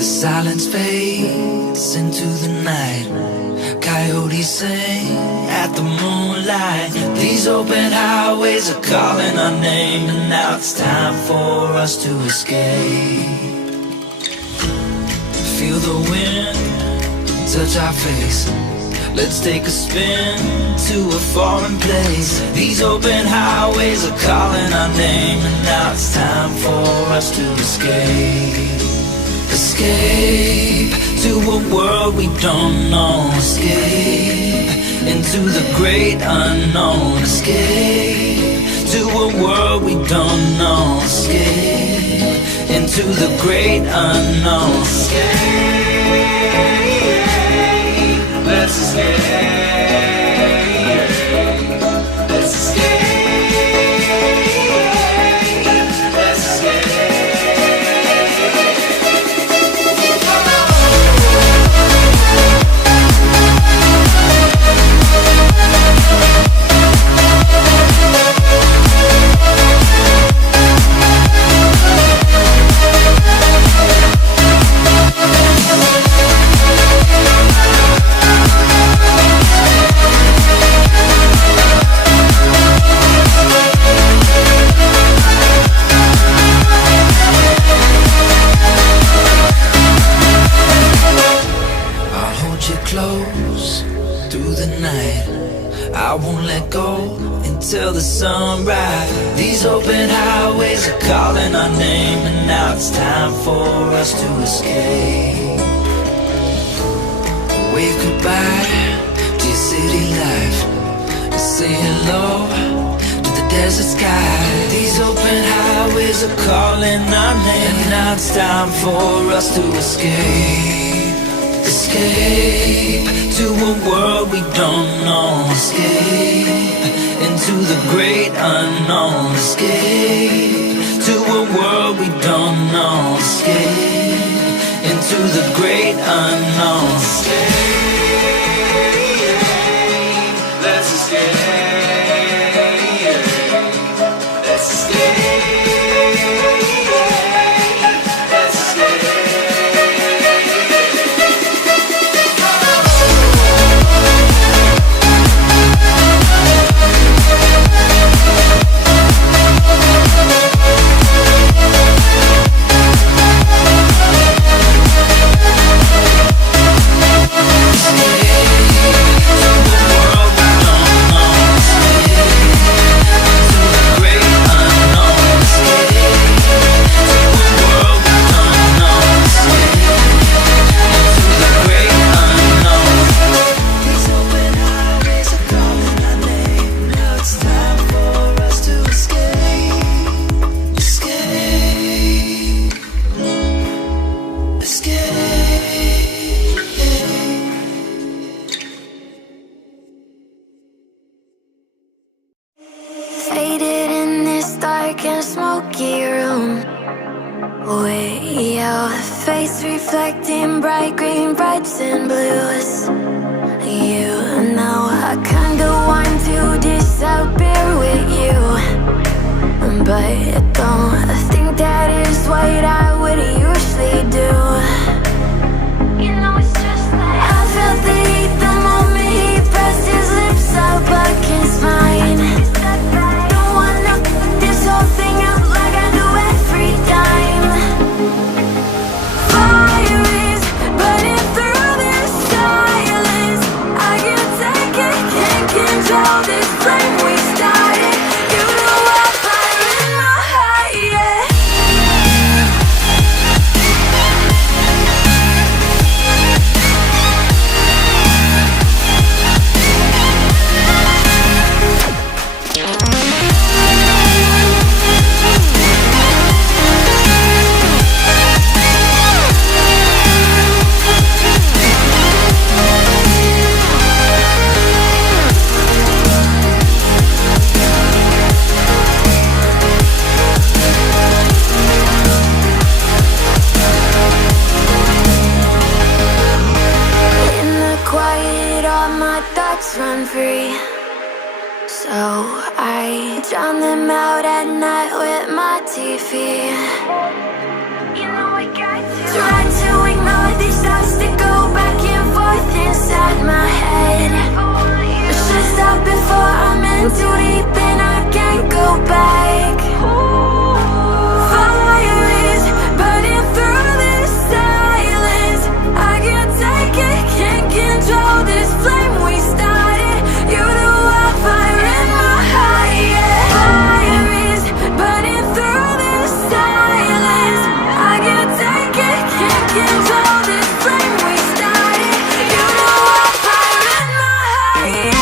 The silence fades into the night. Coyotes sing at the moonlight. These open highways are calling our name, and now it's time for us to escape. Feel the wind touch our face. Let's take a spin to a foreign place. These open highways are calling our name, and now it's time for us to escape. Escape to a world we don't know. Escape into the great unknown. Escape to a world we don't know. Escape into the great unknown. Escape, let's escape. Let's escape. I won't let go until the sunrise. These open highways are calling our name, and now it's time for us to escape. Wave goodbye to your city life, and say hello to the desert sky. These open highways are calling our name, and now it's time for us to escape. Escape to a world we don't know. Escape into the great unknown. Escape to a world we don't know. Escape into the great unknown. Escape, let's escape. Let's escape. Faded in this dark and smoky room, way out, face reflecting bright green, brights and blues. You know I kinda want to disappear with you, but I don't think that is what I would usually do. You know it's just like I felt the heat the moment he pressed his lips up against mine. Thing out like I do every time. Fire is burning through this silence. I can't take it, can't control this flame we started. You know I'm fire in my heart, yeah. Run free, so I drown them out at night with my TV. You know I got to try to thoughts that go back and forth inside my head. I should stop before I'm in too deep and I can't go back. Fire is burning through this silence. I can't take it, can't control this flame we started. You the wildfire in my heart, yeah. Fire is burning through this silence. I can't take it, can't control this flame we started. You the wildfire in my heart, yeah.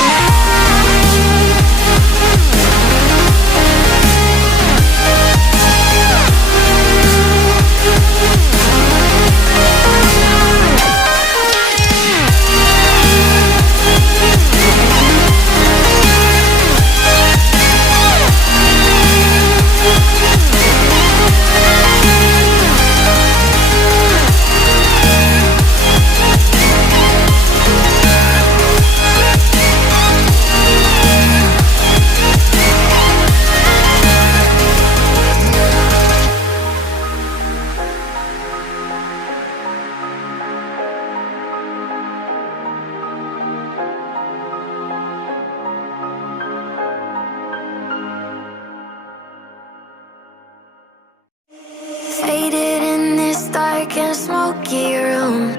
Faded in this dark and smoky room.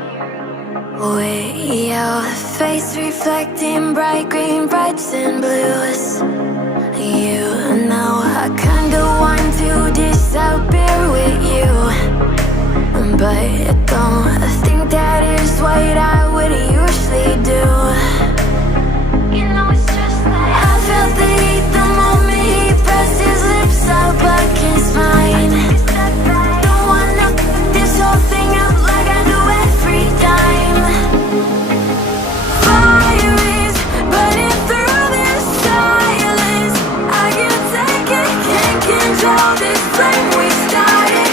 Way out, face reflecting bright green, brights and blues. You know I kinda want to disappear with you, but don't think that is what I would usually do. You know it's just like I felt the heat the moment he pressed his lips up against mine. Don't wanna fuck this whole thing up like I do every time. Fire is burning through this silence. I can't take it, can't control this flame we started.